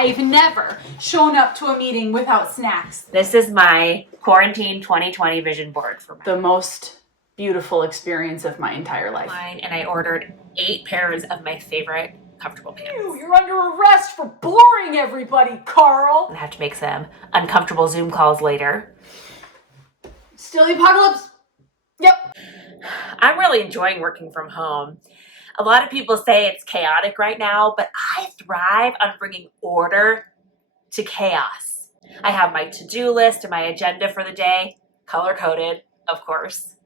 I've never shown up to a meeting without snacks. This is my quarantine 2020 vision board for the most beautiful experience of my entire life. And I ordered 8 pairs of my favorite comfortable pants. You're under arrest for boring everybody, Carl. I have to make some uncomfortable Zoom calls later. Still the apocalypse? Yep. I'm really enjoying working from home. A lot of people say it's chaotic right now, but I thrive on bringing order to chaos. I have my to-do list and my agenda for the day, color-coded, of course.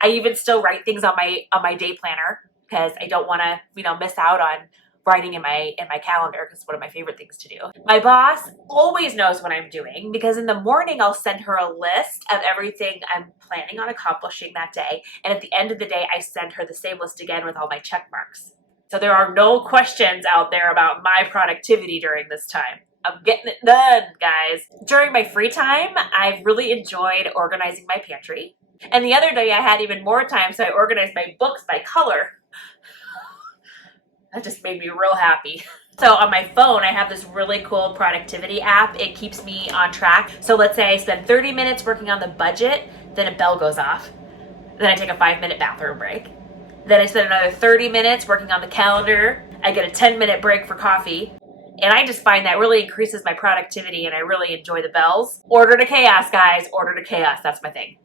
I even still write things on my day planner because I don't want to, miss out on writing in my calendar because it's one of my favorite things to do. My boss always knows what I'm doing because in the morning I'll send her a list of everything I'm planning on accomplishing that day. And at the end of the day, I send her the same list again with all my check marks. So there are no questions out there about my productivity during this time. I'm getting it done, guys. During my free time, I've really enjoyed organizing my pantry. And the other day I had even more time, so I organized my books by color. That just made me real happy. So on my phone, I have this really cool productivity app. It keeps me on track. So let's say I spend 30 minutes working on the budget, then a bell goes off. Then I take a 5-minute bathroom break. Then I spend another 30 minutes working on the calendar. I get a 10-minute break for coffee. And I just find that really increases my productivity and I really enjoy the bells. Order to chaos, guys. Order to chaos. That's my thing.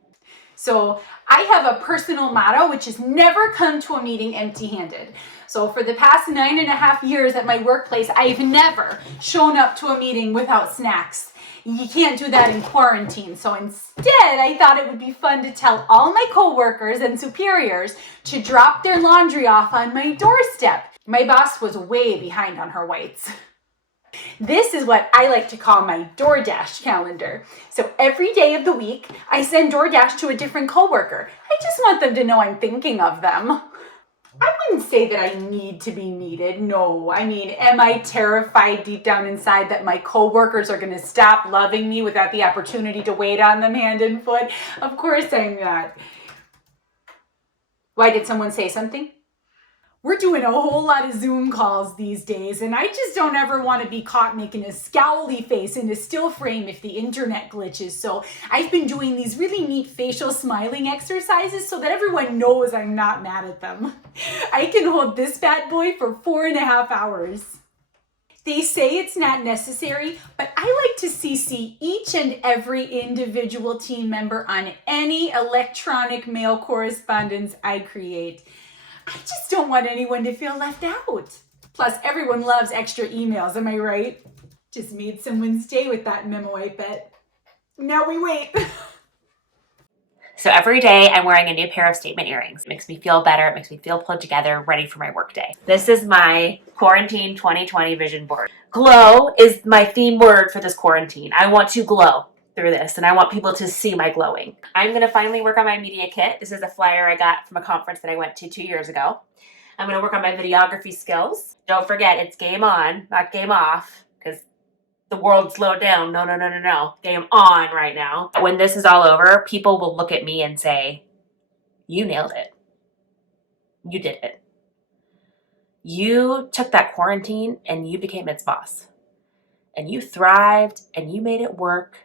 So I have a personal motto, which is never come to a meeting empty-handed. So for the past 9.5 years at my workplace, I've never shown up to a meeting without snacks. You can't do that in quarantine. So instead, I thought it would be fun to tell all my coworkers and superiors to drop their laundry off on my doorstep. My boss was way behind on her whites. This is what I like to call my DoorDash calendar. So every day of the week, I send DoorDash to a different coworker. I just want them to know I'm thinking of them. I wouldn't say that I need to be needed. No, I mean, am I terrified deep down inside that my coworkers are going to stop loving me without the opportunity to wait on them hand and foot? Of course I'm not. Why, did someone say something? We're doing a whole lot of Zoom calls these days, and I just don't ever want to be caught making a scowly face in a still frame if the internet glitches. So I've been doing these really neat facial smiling exercises so that everyone knows I'm not mad at them. I can hold this bad boy for 4.5 hours. They say it's not necessary, but I like to CC each and every individual team member on any electronic mail correspondence I create. I just don't want anyone to feel left out. Plus, everyone loves extra emails, am I right? Just made someone's day with that memo, I bet. Now we wait. So every day I'm wearing a new pair of statement earrings. It makes me feel better. It makes me feel put together, ready for my workday. This is my quarantine 2020 vision board. Glow is my theme word for this quarantine. I want to glow through this and I want people to see my glowing. I'm going to finally work on my media kit. This is a flyer I got from a conference that I went to 2 years ago. I'm going to work on my videography skills. Don't forget, it's game on, not game off, because the world slowed down. No. Game on right now. When this is all over, people will look at me and say, you nailed it. You did it. You took that quarantine and you became its boss. And you thrived and you made it work.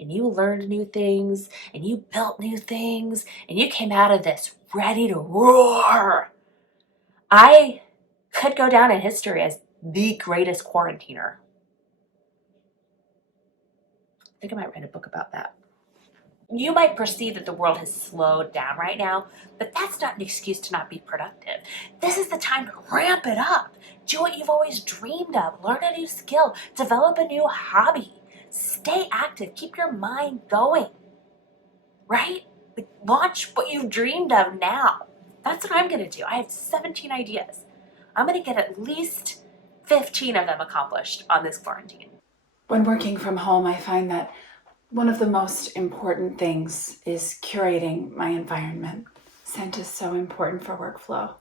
And you learned new things, and you built new things, and you came out of this ready to roar. I could go down in history as the greatest quarantiner. I think I might write a book about that. You might perceive that the world has slowed down right now, but that's not an excuse to not be productive. This is the time to ramp it up. Do what you've always dreamed of. Learn a new skill. Develop a new hobby. Stay active. Keep your mind going. Right? Like, launch what you've dreamed of now. That's what I'm going to do. I have 17 ideas. I'm going to get at least 15 of them accomplished on this quarantine. When working from home, I find that one of the most important things is curating my environment. Scent is so important for workflow.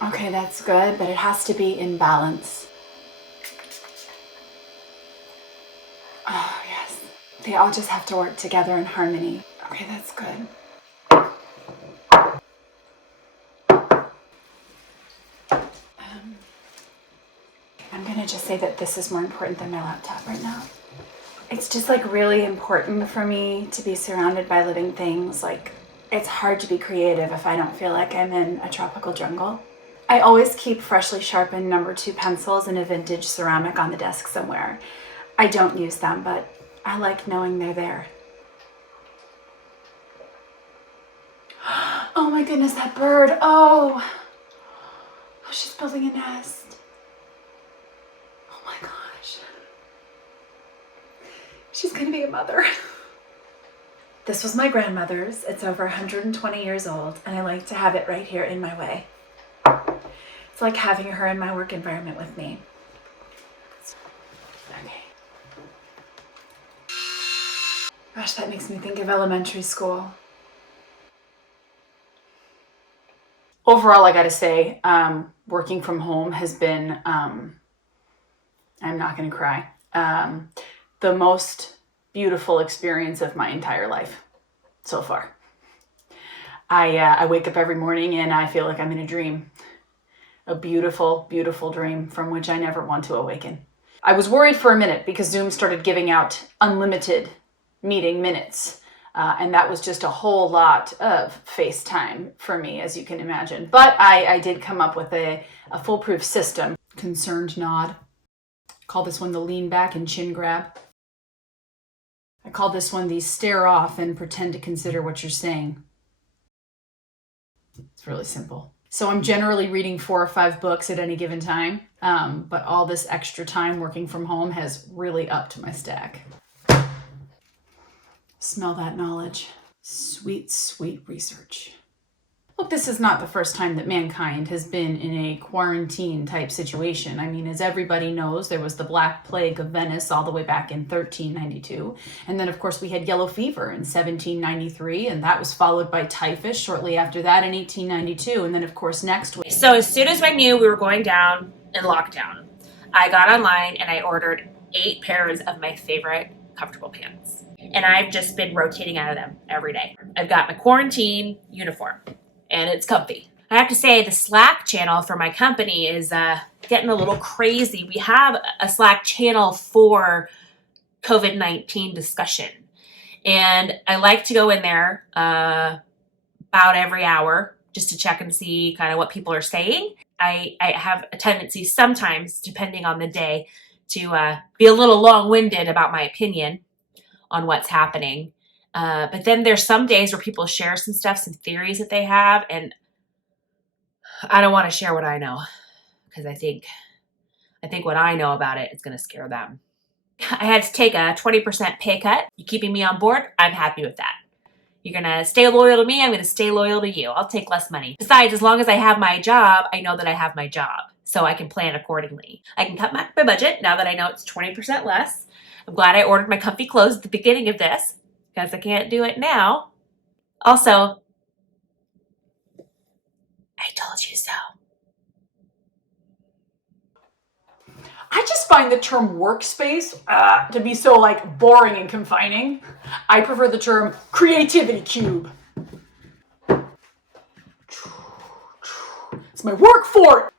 Okay, that's good, but it has to be in balance. Oh, yes. They all just have to work together in harmony. Okay, that's good. I'm gonna just say that this is more important than my laptop right now. It's just like really important for me to be surrounded by living things. Like, it's hard to be creative if I don't feel like I'm in a tropical jungle. I always keep freshly sharpened number 2 pencils in a vintage ceramic on the desk somewhere. I don't use them, but I like knowing they're there. Oh my goodness, that bird. Oh, she's building a nest. Oh my gosh. She's gonna be a mother. This was my grandmother's. It's over 120 years old, and I like to have it right here in my way. It's like having her in my work environment with me. Okay. Gosh, that makes me think of elementary school. Overall, I gotta say, working from home has been, I'm not gonna cry, the most beautiful experience of my entire life so far. I wake up every morning and I feel like I'm in a dream. A beautiful, beautiful dream from which I never want to awaken. I was worried for a minute because Zoom started giving out unlimited meeting minutes. And that was just a whole lot of FaceTime for me, as you can imagine. But I did come up with a foolproof system. Concerned nod. Call this one the lean back and chin grab. I call this one the stare off and pretend to consider what you're saying. It's really simple. So I'm generally reading 4 or 5 books at any given time, but all this extra time working from home has really upped my stack. Smell that knowledge. Sweet, sweet research. Look, this is not the first time that mankind has been in a quarantine type situation. I mean, as everybody knows, there was the Black Plague of Venice all the way back in 1392. And then, of course, we had yellow fever in 1793, and that was followed by typhus shortly after that in 1892. And then, of course, next week. So as soon as I knew we were going down in lockdown, I got online and I ordered 8 pairs of my favorite comfortable pants. And I've just been rotating out of them every day. I've got my quarantine uniform. And it's comfy. I have to say the Slack channel for my company is getting a little crazy. We have a Slack channel for COVID-19 discussion. And I like to go in there about every hour just to check and see kind of what people are saying. I have a tendency sometimes, depending on the day, to be a little long-winded about my opinion on what's happening. But then there's some days where people share some stuff, some theories that they have, and I don't want to share what I know because I think what I know about it is going to scare them. I had to take a 20% pay cut. You keeping me on board? I'm happy with that. You're going to stay loyal to me? I'm going to stay loyal to you. I'll take less money. Besides, as long as I have my job, I know that I have my job, so I can plan accordingly. I can cut my budget now that I know it's 20% less. I'm glad I ordered my comfy clothes at the beginning of this, because I can't do it now. Also, I told you so. I just find the term workspace to be so like boring and confining. I prefer the term creativity cube. It's my work fort.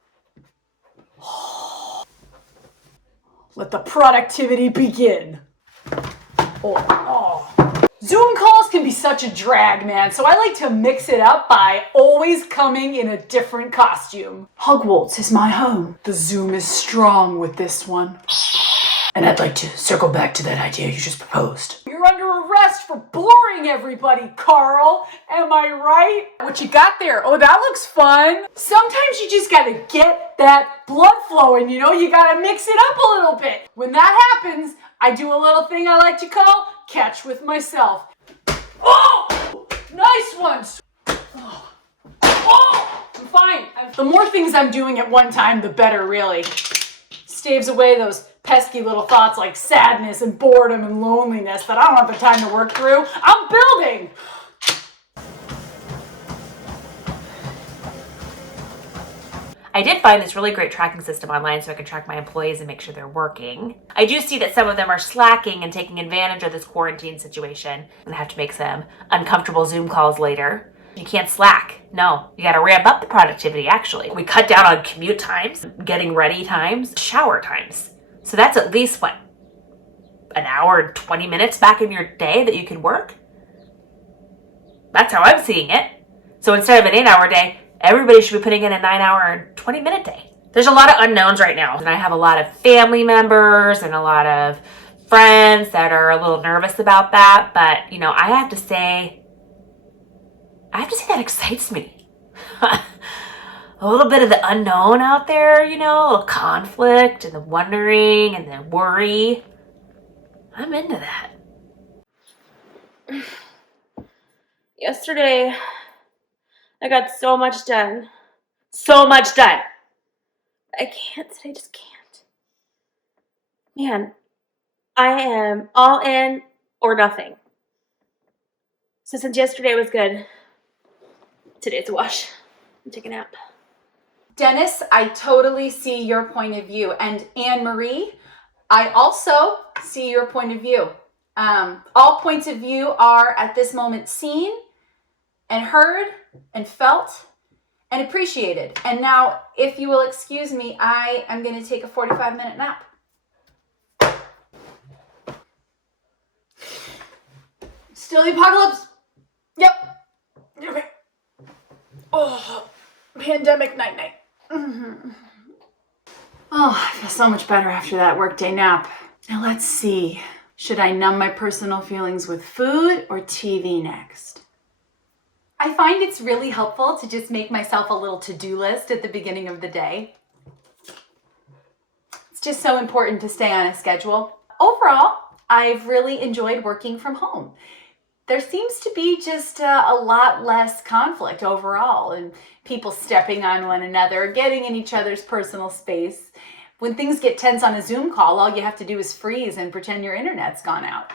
Let the productivity begin. Oh. Zoom calls can be such a drag, man, so I like to mix it up by always coming in a different costume. Hogwarts is my home. The Zoom is strong with this one. And I'd like to circle back to that idea you just proposed. You're under arrest for boring everybody, Carl. Am I right? What you got there? Oh, that looks fun. Sometimes you just gotta get that blood flowing, you know? You gotta mix it up a little bit. When that happens, I do a little thing I like to call catch with myself. Oh! Nice ones! Oh! I'm fine. The more things I'm doing at one time, the better, really. Staves away those pesky little thoughts like sadness and boredom and loneliness that I don't have the time to work through. I'm building! I did find this really great tracking system online so I can track my employees and make sure they're working. I do see that some of them are slacking and taking advantage of this quarantine situation. I'm gonna have to make some uncomfortable Zoom calls later. You can't slack. No, you got to ramp up the productivity, actually. We cut down on commute times, getting ready times, shower times. So that's at least, what, an hour and 20 minutes back in your day that you can work? That's how I'm seeing it. So instead of an 8-hour day, everybody should be putting in a 9-hour and 20-minute day. There's a lot of unknowns right now. And I have a lot of family members and a lot of friends that are a little nervous about that. But, I have to say that excites me. A little bit of the unknown out there, a little conflict and the wondering and the worry. I'm into that. Yesterday, I got so much done. So much done. I just can't. Man, I am all in or nothing. So since yesterday was good, today's a wash. I'm taking a nap. Dennis, I totally see your point of view. And Anne-Marie, I also see your point of view. All points of view are at this moment seen and heard and felt and appreciated. And now, if you will excuse me, I am going to take a 45-minute nap. Still the apocalypse? Yep. Okay. Oh, pandemic night-night. Mm-hmm. Oh, I feel so much better after that workday nap. Now let's see. Should I numb my personal feelings with food or TV next? I find it's really helpful to just make myself a little to-do list at the beginning of the day. It's just so important to stay on a schedule. Overall, I've really enjoyed working from home. There seems to be just a lot less conflict overall, and people stepping on one another, getting in each other's personal space. When things get tense on a Zoom call, all you have to do is freeze and pretend your internet's gone out.